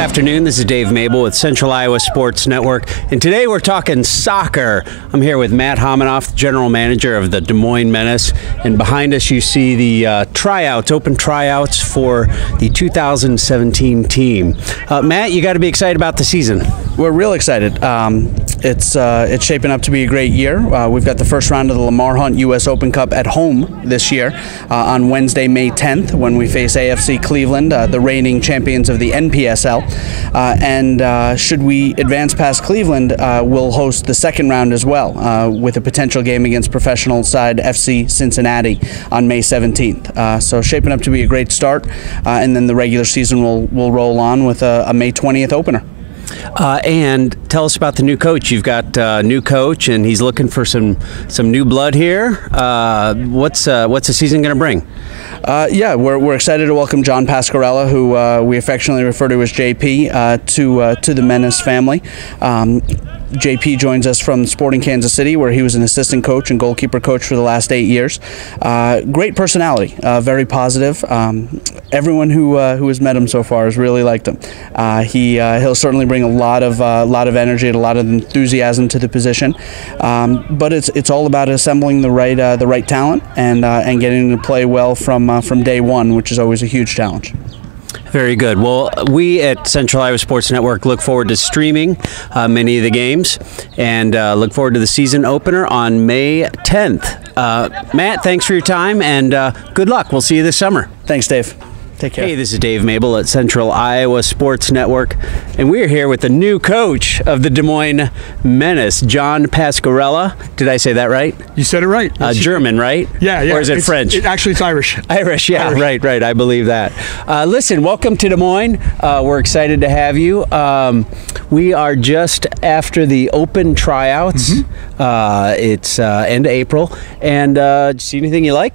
afternoon. This is Dave Mabel with Central Iowa Sports Network, and today we're talking soccer. I'm here with Matt Homonoff, General Manager of the Des Moines Menace, and behind us you see the tryouts, open tryouts for the 2017 team. Matt, you got to be excited about the season. We're real excited. It's shaping up to be a great year. We've got the first round of the Lamar Hunt U.S. Open Cup at home this year on Wednesday, May 10th, when we face AFC Cleveland, the reigning champions of the NPSL. And should we advance past Cleveland, we'll host the second round as well, with a potential game against professional side FC Cincinnati on May 17th. So shaping up to be a great start, and then the regular season will roll on with a May 20th opener. And tell us about the new coach. You've got a new coach, and he's looking for some new blood here. What's the season going to bring? Yeah, we're excited to welcome John Pascarella, who we affectionately refer to as JP, to the Menace family. JP joins us from Sporting Kansas City, where he was an assistant coach and goalkeeper coach for the last 8 years. Great personality, very positive. Everyone who has met him so far has really liked him. He'll certainly bring a lot of energy and a lot of enthusiasm to the position. But it's all about assembling the right talent and getting to play well from day one, which is always a huge challenge. Very good. Well, we at Central Iowa Sports Network look forward to streaming many of the games and look forward to the season opener on May 10th. Matt, thanks for your time, and good luck. We'll see you this summer. Thanks, Dave. Take care. Hey, this is Dave Mabel at Central Iowa Sports Network, and we're here with the new coach of the Des Moines Menace, John Pascarella. Did I say that right? You said it right. German, right? Yeah. Or is it French? Actually, it's Irish. Irish, yeah, Irish. Right. I believe that. Listen, welcome to Des Moines. We're excited to have you. We are just after the open tryouts. Mm-hmm. It's end of April. And did you see anything you like?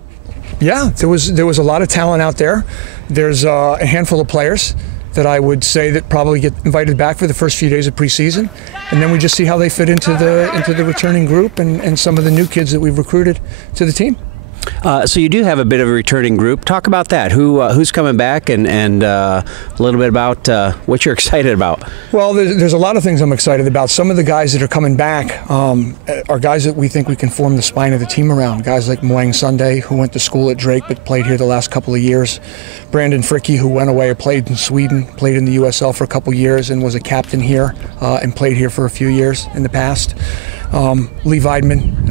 Yeah, there was a lot of talent out there. There's a handful of players that I would say that probably get invited back for the first few days of preseason, and then we just see how they fit into the returning group and some of the new kids that we've recruited to the team. So you do have a bit of a returning group. Talk about that. Who's coming back, and a little bit about what you're excited about. Well, there's a lot of things I'm excited about. Some of the guys that are coming back are guys that we think we can form the spine of the team around. Guys like Moines Sunday, who went to school at Drake but played here the last couple of years. Brandon Fricke, who went away, played in Sweden, played in the USL for a couple of years, and was a captain here and played here for a few years in the past. Lee Weidman,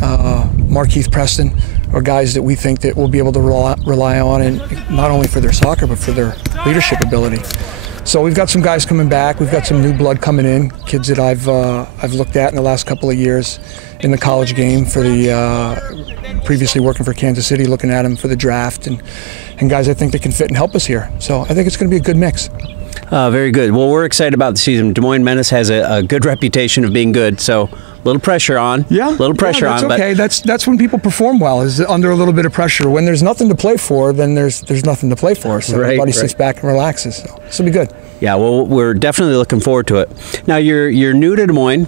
Markeith Preston are guys that we think that we'll be able to rely on, and not only for their soccer but for their leadership ability. So we've got some guys coming back. We've got some new blood coming in, kids that I've looked at in the last couple of years in the college game for the previously working for Kansas City, looking at them for the draft, and guys I think that can fit and help us here. So I think it's going to be a good mix. Very good. Well, we're excited about the season. Des Moines Menace has a good reputation of being good, so a little pressure on. Yeah, little pressure that's on. Okay, that's when people perform well, is under a little bit of pressure. When there's nothing to play for, then there's nothing to play for. So everybody sits back and relaxes. So this will be good. Yeah, well, we're definitely looking forward to it. Now, you're new to Des Moines,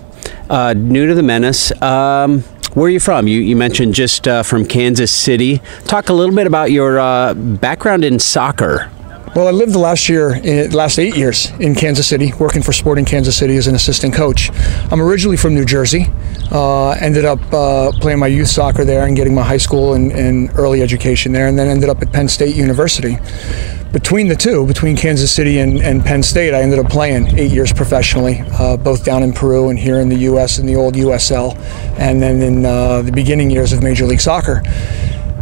new to the Menace. Where are you from? You mentioned just from Kansas City. Talk a little bit about your background in soccer. Well, I lived the last 8 years in Kansas City, working for Sporting Kansas City as an assistant coach. I'm originally from New Jersey. Ended up playing my youth soccer there and getting my high school and early education there, and then ended up at Penn State University. Between the two, between Kansas City and Penn State, I ended up playing 8 years professionally, both down in Peru and here in the U.S. in the old USL, and then in the beginning years of Major League Soccer.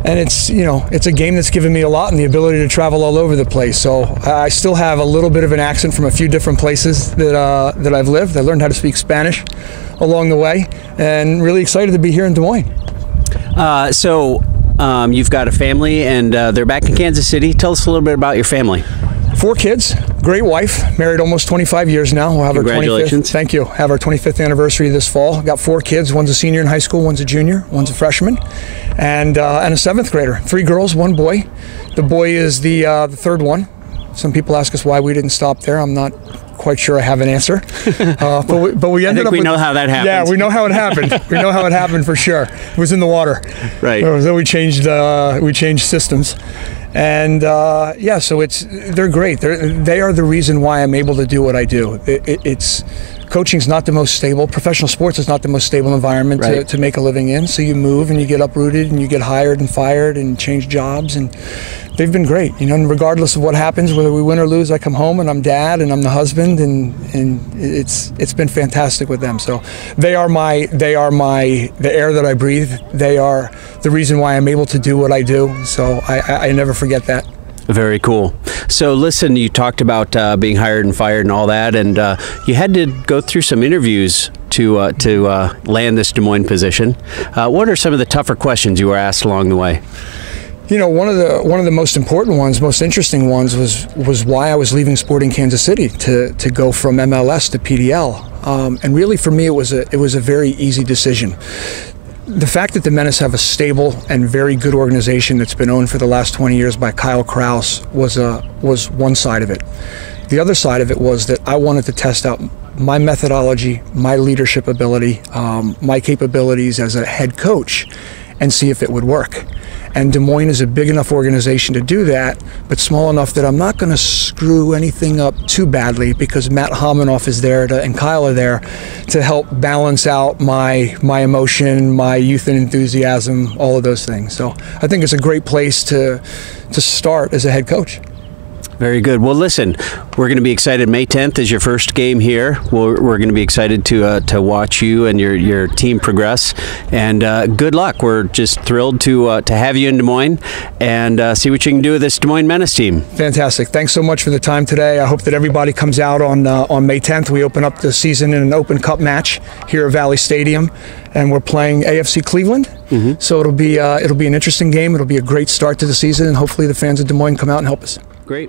And it's a game that's given me a lot and the ability to travel all over the place. So I still have a little bit of an accent from a few different places that I've lived. I learned how to speak Spanish along the way, and really excited to be here in Des Moines. You've got a family, and they're back in Kansas City. Tell us a little bit about your family. 4 kids, great wife, married almost 25 years now. We'll have Congratulations. Thank you. Have our 25th anniversary this fall. Got 4 kids. One's a senior in high school, one's a junior, one's a freshman, and a 7th grader. 3 girls, 1 boy. The boy is the third one. Some people ask us why we didn't stop there. I'm not quite sure I have an answer. But we ended up. We know how that happened. Yeah, we know how it happened. We know how it happened for sure. It was in the water. Right. So we changed systems. And yeah, so they're great. They are the reason why I'm able to do what I do. Coaching's not the most stable. Professional sports is not the most stable environment to make a living in. So you move and you get uprooted and you get hired and fired and change jobs, and they've been great. You know, and regardless of what happens, whether we win or lose, I come home and I'm dad and I'm the husband, and it's been fantastic with them. So they are the air that I breathe. They are the reason why I'm able to do what I do. So I never forget that. Very cool. So listen, you talked about being hired and fired and all that, and you had to go through some interviews to land this Des Moines position. What are some of the tougher questions you were asked along the way? You know, one of the most important ones, most interesting ones was why I was leaving Sporting Kansas City to go from MLS to PDL. And really for me it was a very easy decision. The fact that the Menace have a stable and very good organization that's been owned for the last 20 years by Kyle Krause was one side of it. The other side of it was that I wanted to test out my methodology, my leadership ability, my capabilities as a head coach, and see if it would work. And Des Moines is a big enough organization to do that, but small enough that I'm not going to screw anything up too badly, because Matt Homonoff is there and Kyle are there to help balance out my emotion, my youth and enthusiasm, all of those things. So I think it's a great place to start as a head coach. Very good. Well, listen, we're going to be excited. May 10th is your first game here. We're going to be excited to watch you and your team progress. And good luck. We're just thrilled to have you in Des Moines and see what you can do with this Des Moines Menace team. Fantastic. Thanks so much for the time today. I hope that everybody comes out on May 10th. We open up the season in an Open Cup match here at Valley Stadium, and we're playing AFC Cleveland. So it'll be an interesting game. It'll be a great start to the season, and hopefully the fans of Des Moines come out and help us. Great.